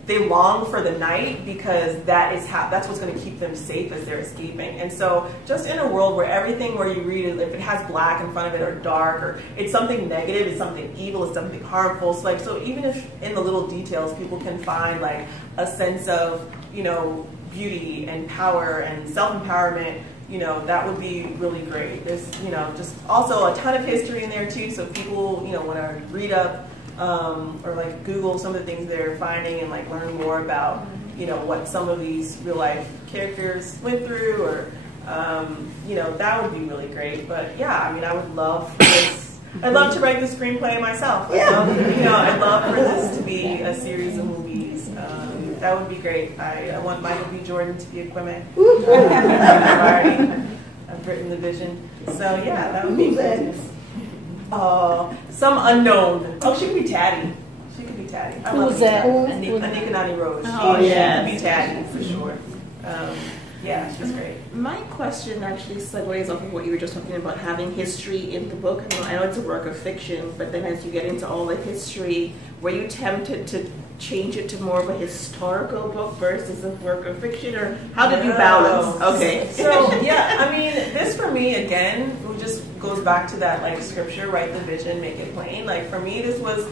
they long for the night because that's what's going to keep them safe as they're escaping. And so just in a world where everything where you read it, if it has black in front of it or dark or it's something negative, it's something evil, it's something harmful. So even if in the little details people can find like a sense of, you know, beauty and power and self-empowerment, you know, that would be really great. There's, you know, just also a ton of history in there too, so people, you know, want to read up or like Google some of the things they're finding and like learn more about, you know, what some of these real life characters went through, or you know, that would be really great. But yeah, I mean, I would love for this. I'd love to write the screenplay myself. I'd love for this to be a series of movies. That would be great. I want Michael B. Jordan to be a Kwame. I've written the vision. So yeah, that would be good. Some unknown. Oh, she could be Tatty. She could be Tatty. I love that? Anika Nani Rose. She could be Tatty for sure. Yeah, she's great. My question actually segues off of what you were just talking about, having history in the book. I know it's a work of fiction, but then as you get into all the history, were you tempted to change it to more of a historical book versus a work of fiction, or how did you balance? Okay. So yeah, I mean, this for me again just goes back to that like scripture, write the vision, make it plain. Like for me, this was,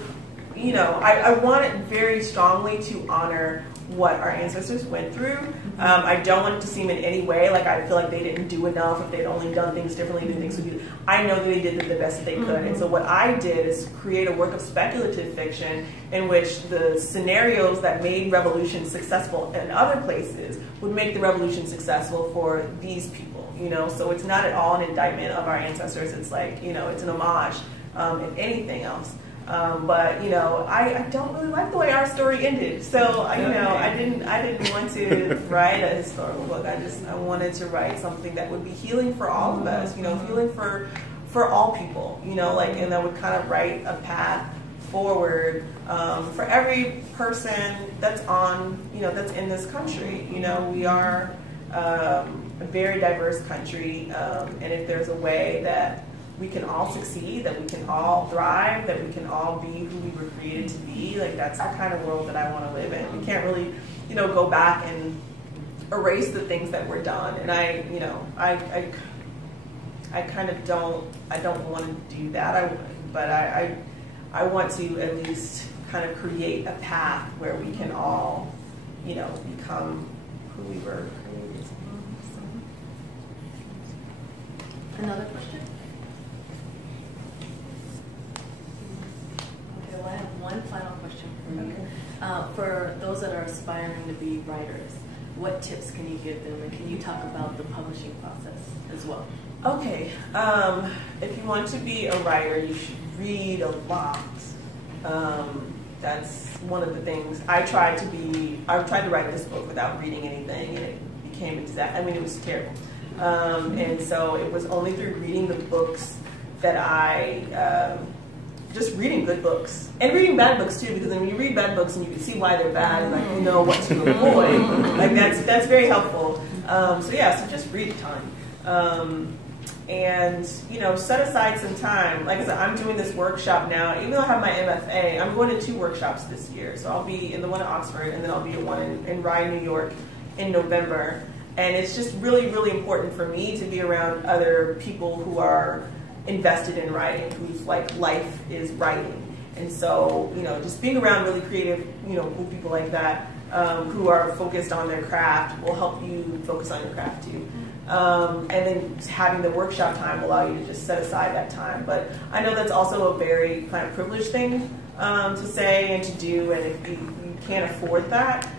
you know, I wanted very strongly to honor what our ancestors went through. I don't want it to seem in any way like I feel like they didn't do enough, if they'd only done things differently, then things would be. I know that they did the best that they could. And so what I did is create a work of speculative fiction in which the scenarios that made revolution successful in other places would make the revolution successful for these people, you know? So it's not at all an indictment of our ancestors. It's like, you know, it's an homage, if anything else. But you know, I don't really like the way our story ended. So you know, I didn't want to write a historical book. I wanted to write something that would be healing for all of us. You know, healing for all people. You know, like, and that would kind of write a path forward for every person that's on, you know, that's in this country. You know, we are a very diverse country, and if there's a way that we can all succeed, that we can all thrive, that we can all be who we were created to be, like that's the kind of world that I want to live in. We can't really, you know, go back and erase the things that were done. And I kind of don't want to do that. But I want to at least kind of create a path where we can all, you know, become who we were created to be. Another question? Okay, well, I have one final question for you. Okay. For those that are aspiring to be writers, what tips can you give them, and can you talk about the publishing process as well? Okay, if you want to be a writer, you should read a lot. That's one of the things. I tried to write this book without reading anything, and it became it was terrible. And so it was only through reading the books that just reading good books. And reading bad books too, because when you read bad books and you can see why they're bad, and like you know what to avoid, like that's very helpful. So just read a ton. And you know, set aside some time. Like I said, I'm doing this workshop now. Even though I have my MFA, I'm going to 2 workshops this year. So I'll be in the one in Oxford, and then I'll be at one in Rye, New York in November. And it's just really, really important for me to be around other people who are invested in writing, whose like life is writing. And so, you know, just being around really creative, you know, cool people like that, who are focused on their craft will help you focus on your craft too. And then having the workshop time will allow you to just set aside that time. But I know that's also a very kind of privileged thing to say and to do, and if you can't afford that,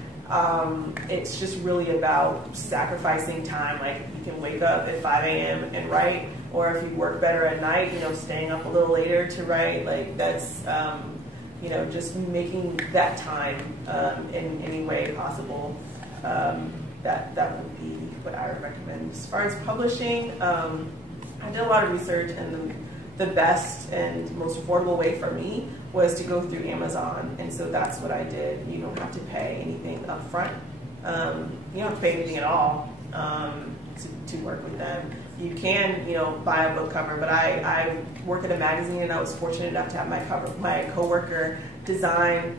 it's just really about sacrificing time. Like you can wake up at 5 a.m. and write, or if you work better at night, you know, staying up a little later to write. Like that's, you know, just making that time in any way possible. that would be what I would recommend. As far as publishing, I did a lot of research, and the best and most affordable way for me was to go through Amazon, and so that's what I did. You don't have to pay anything up front. You don't have to pay anything at all to work with them. You can, buy a book cover, but I work at a magazine, and I was fortunate enough to have my coworker design,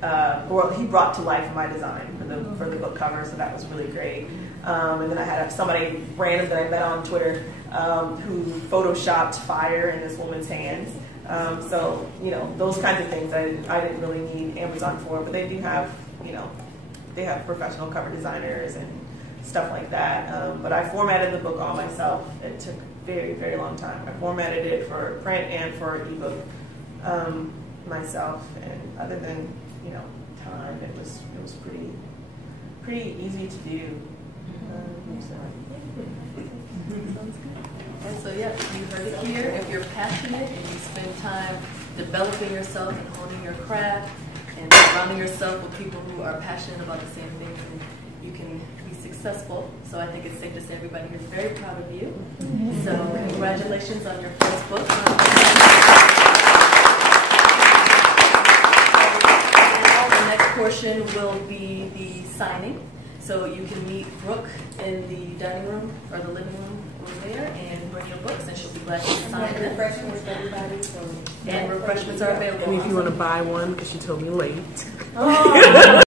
he brought to life my design for the book cover, so that was really great. And then I had somebody random that I met on Twitter who photoshopped fire in this woman's hands. So, those kinds of things I didn't really need Amazon for, but they do have, they have professional cover designers and stuff like that. But I formatted the book all myself. It took a very, very long time. I formatted it for print and for ebook myself, and other than, time, it was pretty easy to do. And so, yeah, you heard it here. If you're passionate and you spend time developing yourself and honing your craft and surrounding yourself with people who are passionate about the same things, then you can be successful. So I think it's safe to say everybody here is very proud of you. So congratulations on your first book. The next portion will be the signing. So you can meet Brooke in the dining room or the living room over there and bring your books, and she'll be glad to sign them. Refreshments for everybody. And refreshments are available. And if you want to buy one, because she told me late.